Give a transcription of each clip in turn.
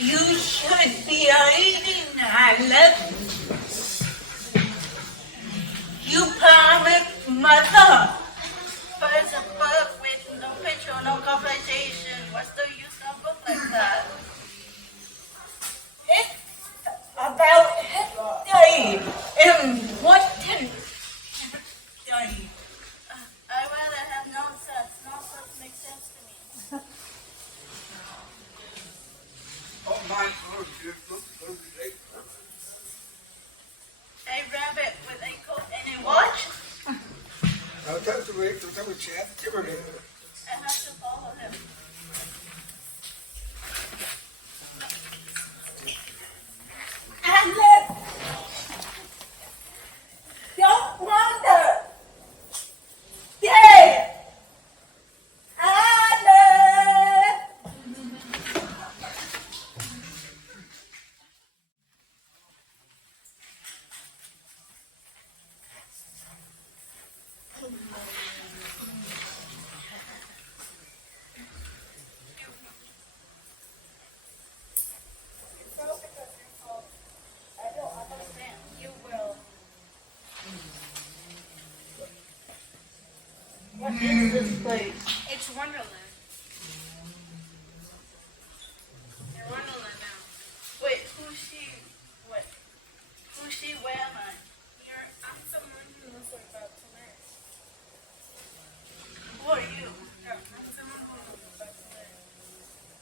You should be eating, Alice. You promised Mother. First a book with no picture, no conversation. What's the use of a book like that? It's about history. Important history. I'd rather have nonsense. Nonsense makes sense to me. Oh my God, A rabbit with a coat and a watch? I'll tell you, wait, don't tell me, Chad. Timberlake. I have to follow him. Alice! Don't wander! Stay! Alice! I don't understand. You will. What is this place? It's Wonderland. They're Wonderland now. Wait, who's she? What? Who's she? Where am I? I'm someone who knows about tonight. Who are you? I'm someone who knows about tonight.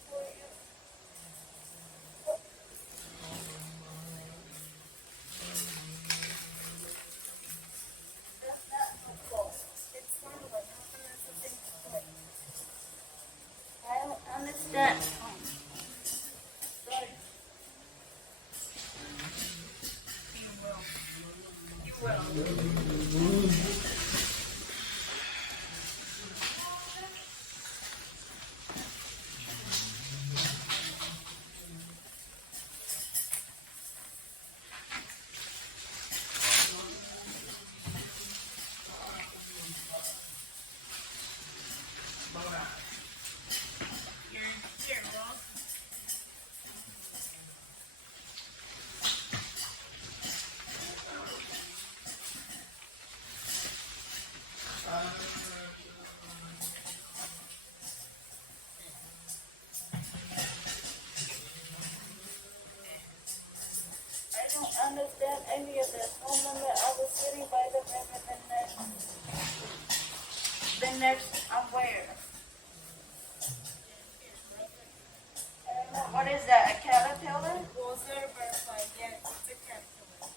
Who are you? That's not helpful. It's Wonderland. How come that's the thing to play? I don't understand. Sorry. You will. Here, Ross. I don't understand any of this. One moment I was sitting by the river, the next I'm where? I don't know. What is that? A caterpillar? Well, it's not a butterfly. Yeah, it's a caterpillar.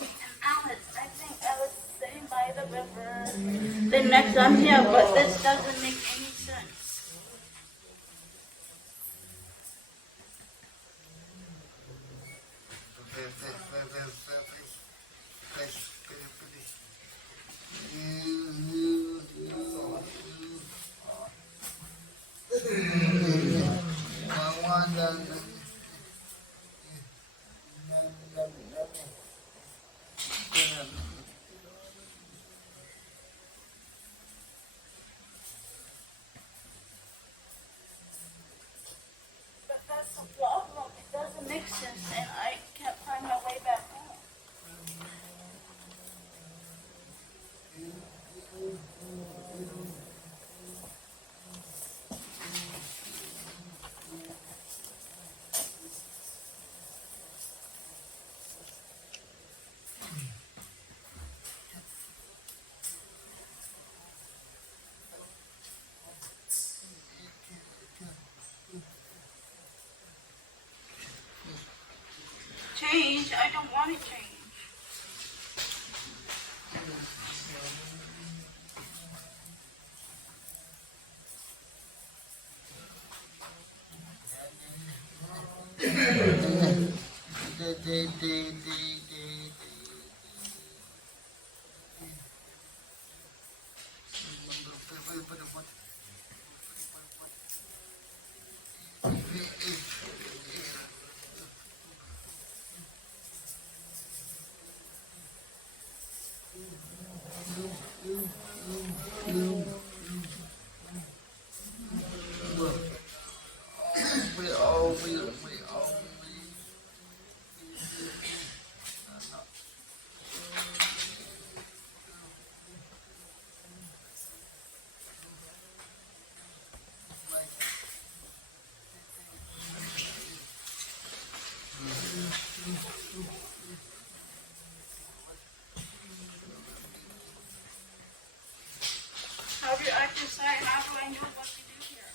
And Alice, I think I was sitting by the river. The next I'm here, but this doesn't make any sense. But that's the problem. It doesn't make sense, and I can't find my way back home. Change? I don't want to change. decide how do I know what to do here?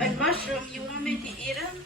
And mushroom, you want me to eat them?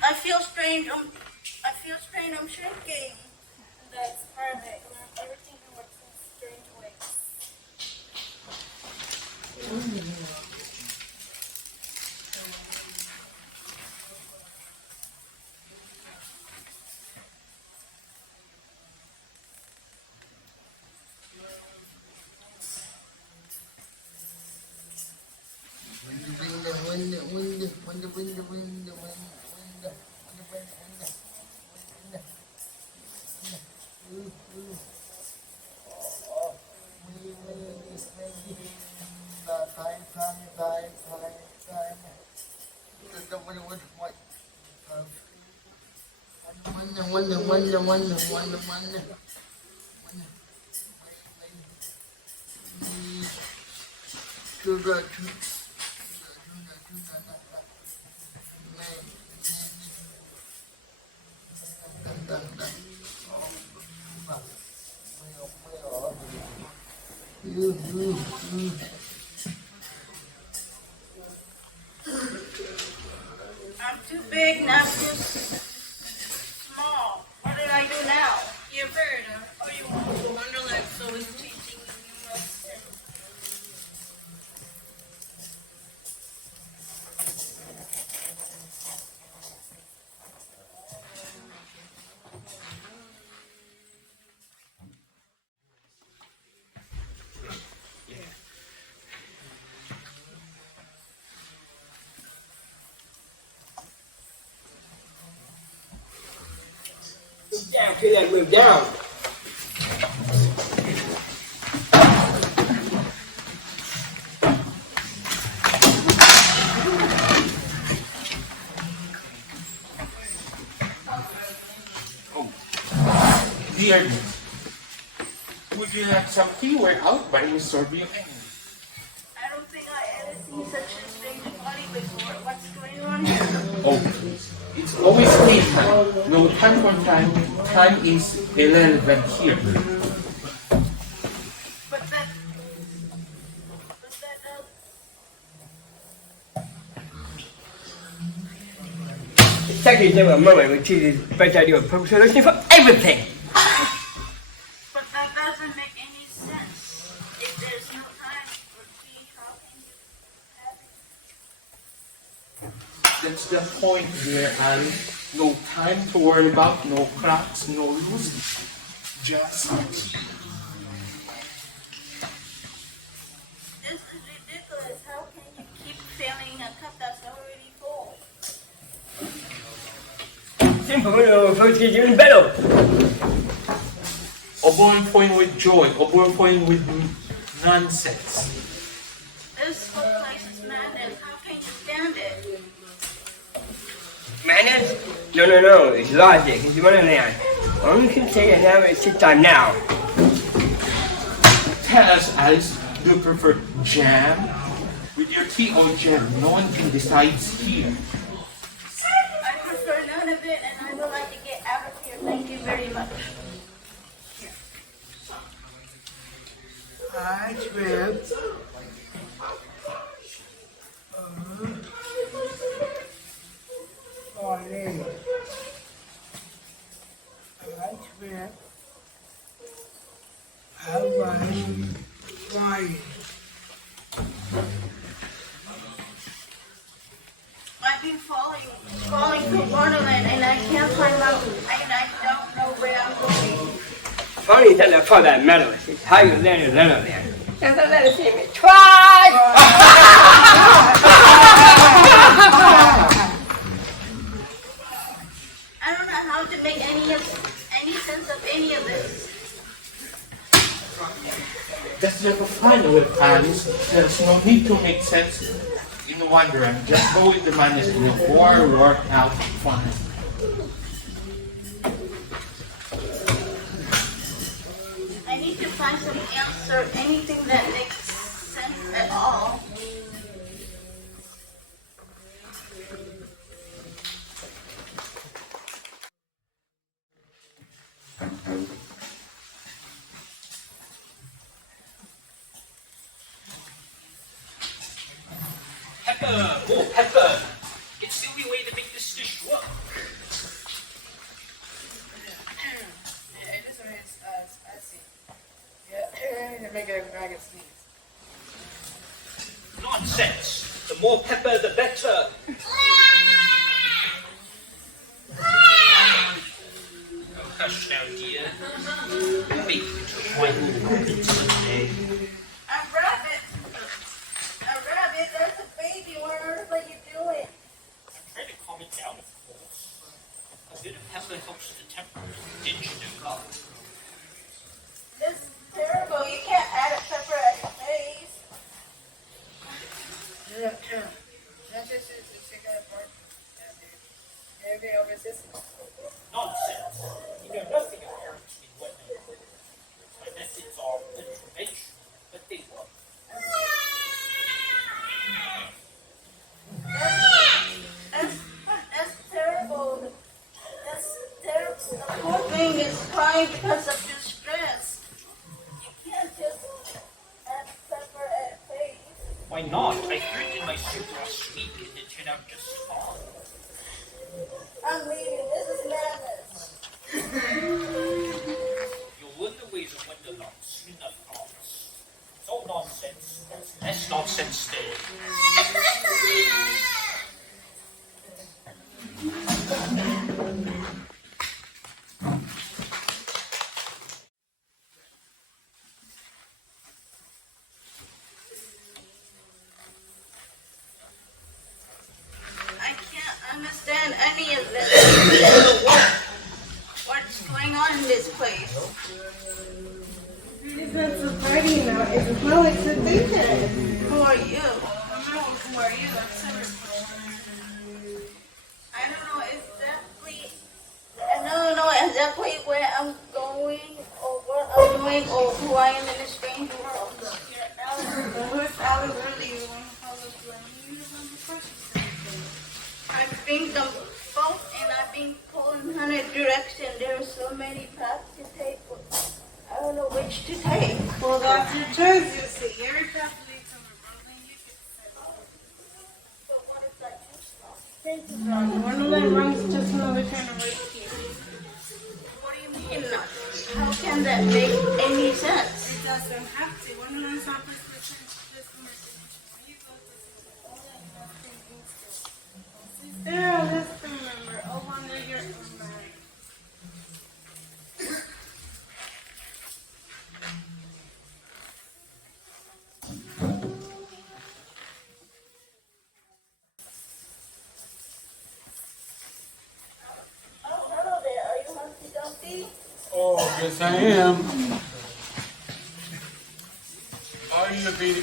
I feel strange. I'm shrinking. That's perfect. Everything works in strange ways. I'm too big, not too small. What did I do now? You've heard of, or you want to Wonderland, so it's teaching you new lesson. Down, feel that move down. Dear me, would you like some tea? We're out by serving. I don't think I ever seen such a strange body before. What's going on here? Oh, it's always tea time. No time for time. Time is irrelevant here. But that It's actually never a moment which is the best idea of purpose solution for everything. But that doesn't make any sense. If there's no time for tea, how can you have it? That's the point here, and no time to worry about, no cracks, no loose. Just tea. This is ridiculous. How can you keep filling a cup that's already full? Simple, first is even better. Overflowing with joy, overflowing with nonsense. This whole place is madness. How can you stand it? Manners? No, it's logic. It's one of that. All you can say is have it sit time now. Tell us, Alice, do you prefer jam with your tea or jam? No one can decide here. I in a bit, and I would like to get out of here. Thank you very much. Hi, Trip. Morning. Hi, Trip. How are you? Flying. I've been falling from Wonderland, and I can't climb out, and I don't know where I'm going. Funny that I call that medalist. It's how you land in Sunnyvale. And then let us see me try. I don't know how to make any sense of any of this. That's never fun with Alice. There's no need to make sense in Wonderland. Just go with the madness and work out fun. I need to find some answer, anything that makes sense at all. Pepper, more pepper. It's the only way to make this dish work. Yeah, it just makes spicy. Yeah, to make a dragon sneeze. Nonsense. The more pepper, the better. Oh, hush now, dear. You'll make it into a fine moment someday. A rabbit, that's a baby. What on earth are you doing? Try to calm it down, of course. A bit of pepper helps the temper. Didn't you know? This is terrible. You can't add a pepper at your face. Yeah. That's just a chicken apart. Everything over his system. Nonsense. You know nothing of parenting and whatnot. My methods are information, but they work. That's terrible. That's terrible. The poor thing is crying because of distress. You can't just add pepper at face. Why not? I threw it in my soup last week and it turned out just fine. I'm leaving. This is madness. You'll learn the ways of Wonderland soon enough, promise. It's all nonsense. There's less nonsense still. I can't understand any of this. What's going on in this place? It's not so party now. It's a public sensation. Who are you? Who are you? I'm sorry. I don't know exactly where I'm going or what I'm doing or who I am in a strange world. Who's Alice? Really? You want to follow the I've been them both and I've been pulled in 100 directions. There are so many paths to take. I don't know which to take. Well, that's your choice, you see. Every path leads somewhere, bro. Then you can decide. But what if I choose wrong? Think is wrong. Wonderland runs just another turn away from you. What do you mean not? How can that make any sense? It doesn't have to. Wonderland's not this destination. When you go to see all that nothing means to. See, there are lists to remember. Oh, wonder your own mind. Oh, hello there. Are you Humpty Dumpty? Oh, yes I am. Are you baby?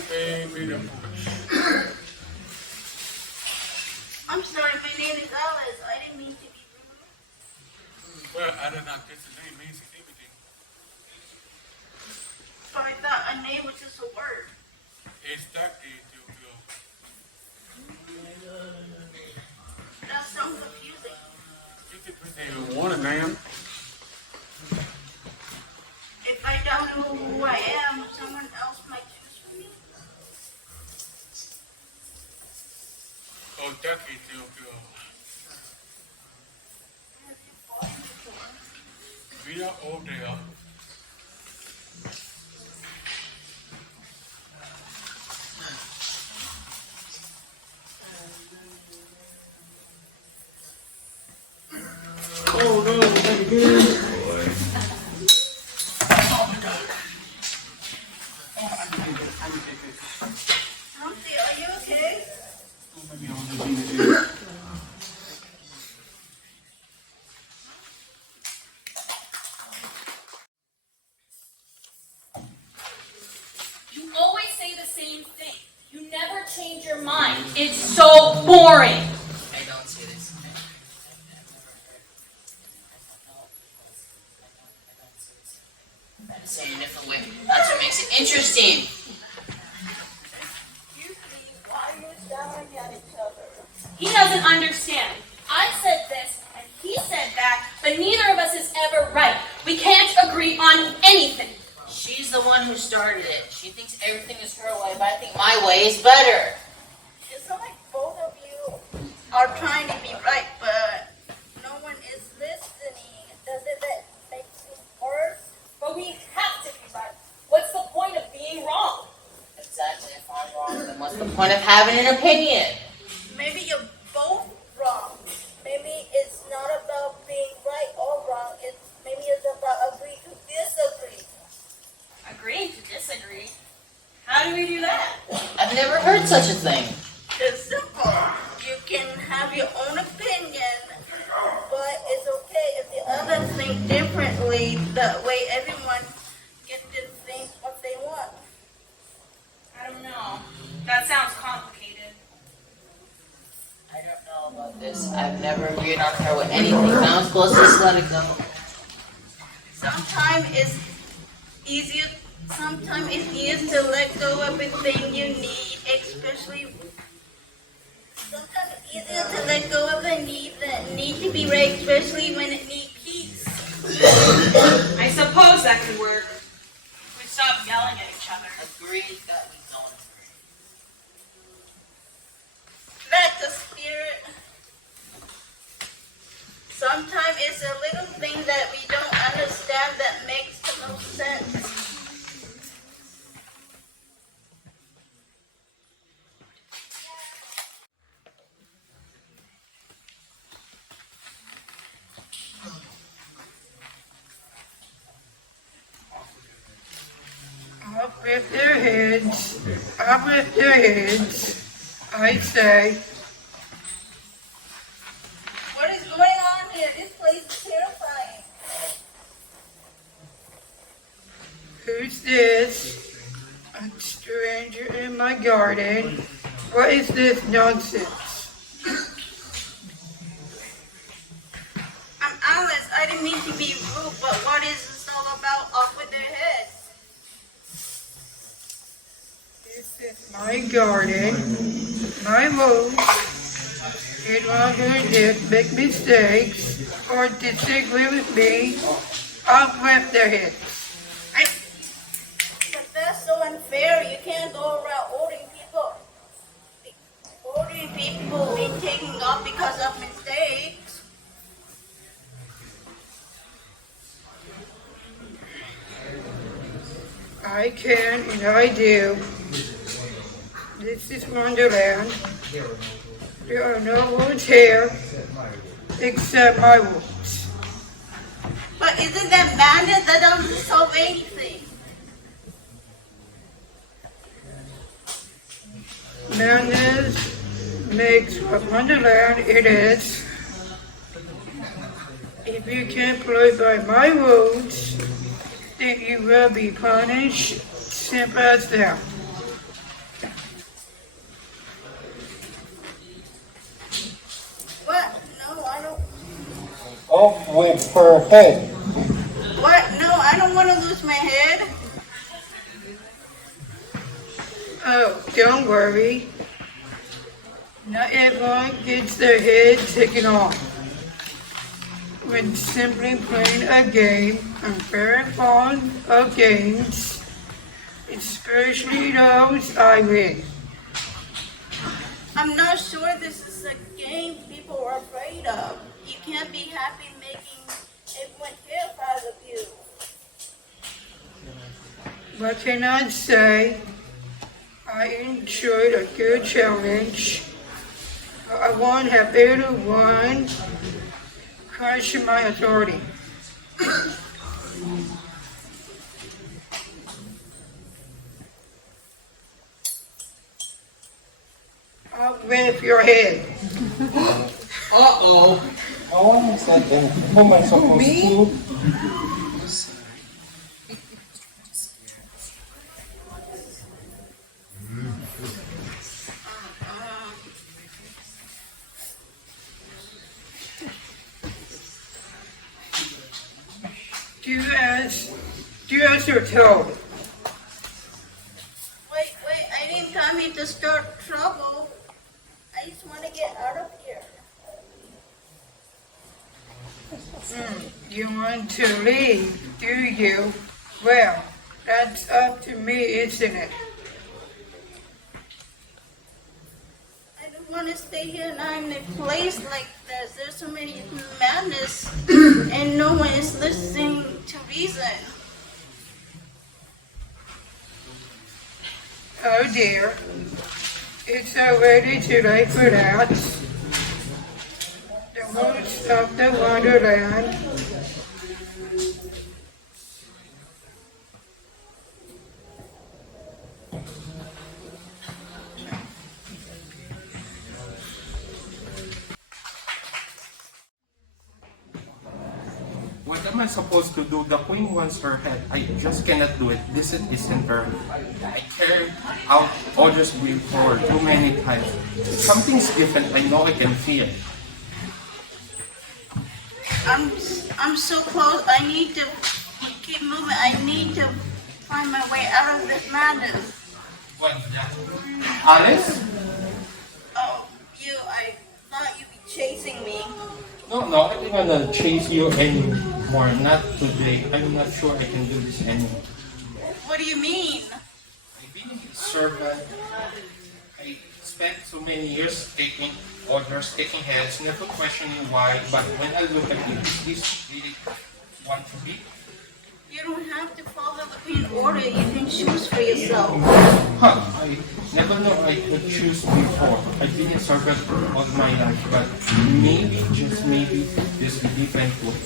I'm sorry, my name is Alice. I didn't mean to be rude. Well, I don't know. This is name means everything. But I thought a name was just a word. It's that day to go. That sounds confusing. It You want it, ma'am? If I don't know who I am, someone else might choose for me. Oh, Ducky, too good. Mira, oh dear. Oh no, that again. Humpty, are you okay? You always say the same thing. You never change your mind. It's so boring. I don't see this. I say it in a different way. That's what makes it interesting. Excuse me, why are you staring at each other? He doesn't understand. I said this and he said that, but neither of us is ever right. We can't agree on anything. She's the one who started it. She thinks everything is her way, but I think my way is better. It's not like both of you are trying to be right, but no one is listening. Doesn't that make things worse? But we have to be right. What's the point of being wrong? Exactly. If I'm wrong, then what's the point of having an opinion? Maybe you're both wrong. Maybe it's not about being right or wrong. Maybe it's about agree to disagree. Agreeing to disagree? How do we do that? I've never heard such a thing. It's simple. You can have your own opinion, but it's okay if the others think differently. That way everyone gets to think what they want. I don't know. That sounds complicated. I don't know about this. I've never agreed on her with anything. Now it's supposed to just let it go. Sometimes it's easier to let go of a thing you need, especially. Sometimes it's easier to let go of a need that need to be right, especially when it needs peace. I suppose that could work. If we stop yelling at each other. Agreed that we don't agree. That's the spirit. Sometimes it's a little thing that we don't understand that makes the most sense. Up with their heads, up with their heads, I say. What is going on here? This place is terrifying. Who's this? A stranger in my garden. What is this nonsense? I'm Alice. I didn't mean to be rude, but what is this all about? Off with their heads. This is my garden, my woods. And while they make mistakes or disagree with me, off with their heads. But that's so unfair. You can't go around ordering people being taken off because of mistakes. I can and I do. This is Wonderland. There are no woods here except my woods. But isn't that madness? That doesn't solve anything. Madness makes what Wonderland it is. If you can't play by my rules, then you will be punished. Simple as that. What? No, I don't. Off with her head. What? No, I don't want to lose my head. Oh, don't worry. Not everyone gets their head taken off. when simply playing a game. I'm very fond of games, especially those I win. I'm not sure this is a game people are afraid of. You can't be happy making everyone terrified of you. What can I say? I enjoyed a good challenge. But I won't have anyone question my authority. Out with your head. Uh-oh. Oh, I said then. Who am I supposed to? Do as you're told. Wait, I didn't come here to start trouble. I just want to get out of here. You want to leave, do you? Well, that's up to me, isn't it? I don't want to stay here and I'm in a place like this. There's so many madness and no one is listening to reason. Oh dear, it's already too late for that. The woods of the Wonderland. What am I supposed to do? The queen wants her head. I just cannot do it. This isn't fair. I carried out orders before too many times. Something's different. I know I can feel. I'm so close. I need to keep moving. I need to find my way out of this madness. What? Alice? Oh, I thought you'd be chasing me. No, I think I'm gonna chase you anymore. Not today. I'm not sure I can do this anymore. What do you mean? I've been a servant. I spent so many years taking orders, taking heads, never questioning why. But when I look at you, is this really want to be? You don't have to follow the queen order. You can choose for yourself. I never know I could choose before. I've been a servant all my life, but maybe, just maybe, there's a different way.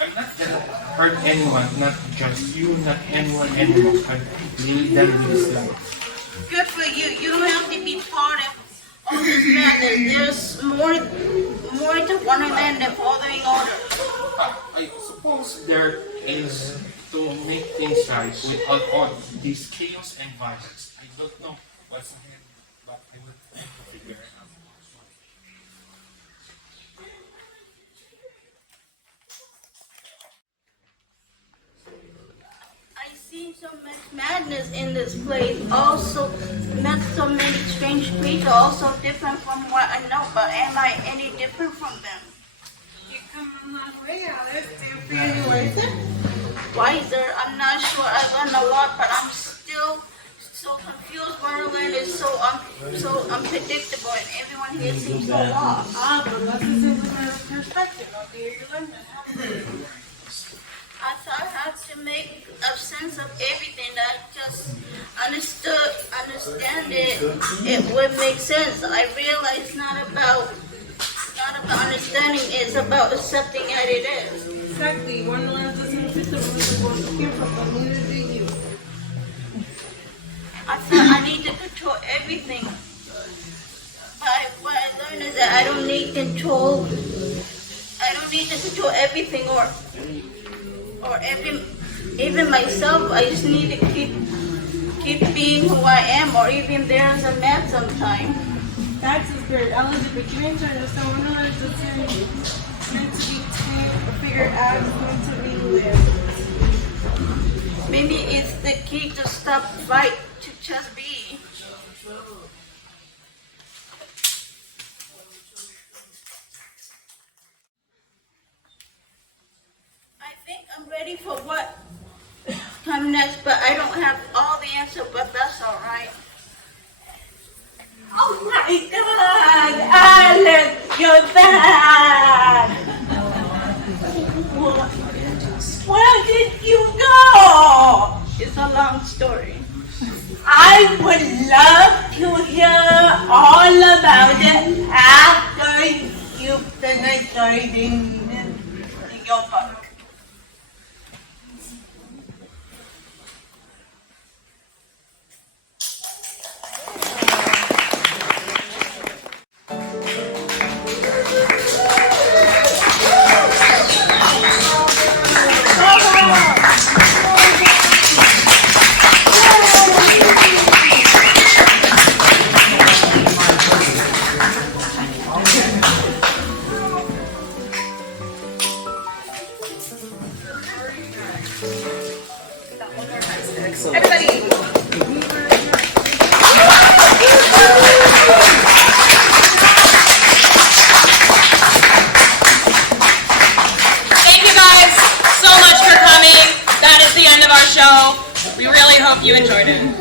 I'm not gonna hurt anyone, not just you, not anyone anymore. I've really done this life. Good for you. You don't have to be part of all this madness. There's more to Wonderland than following orders. I suppose there is to make things right without all this chaos and violence. I don't know what's ahead, but I will try to figure it out. I see so much madness in this place. Also, met so many strange creatures, also different from what I know. But am I any different from them? You come a long way, Alice. Do you feel you worth it? Wiser, I'm not sure. I learned a lot, but I'm still so confused. Wonderland is so unpredictable, and everyone here seems so lost. But that's a different perspective. Okay, you learn that. I thought I had to make a sense of everything. That just understand it would make sense. I realized it's not about understanding, it's about accepting as it is. Exactly. Wonderland doesn't fit the rules of what came from, but neither do you. I thought I need to control everything. But what I learned is that I don't need to control everything or even myself. I just need to keep being who I am, or even there as a man sometime. That's the spirit. Alice, but you need to understand Wonderland is meant to be tamed or figured out. It's meant to be lived. Maybe it's the key to stop fight, to just be. for what come next, but I don't have all the answer, but that's all right. Oh my God, Alex, you're back. Where did you go? It's a long story. I would love to hear all about it after you finish reading your book. Thank you guys so much for coming. That is the end of our show. We really hope you enjoyed it.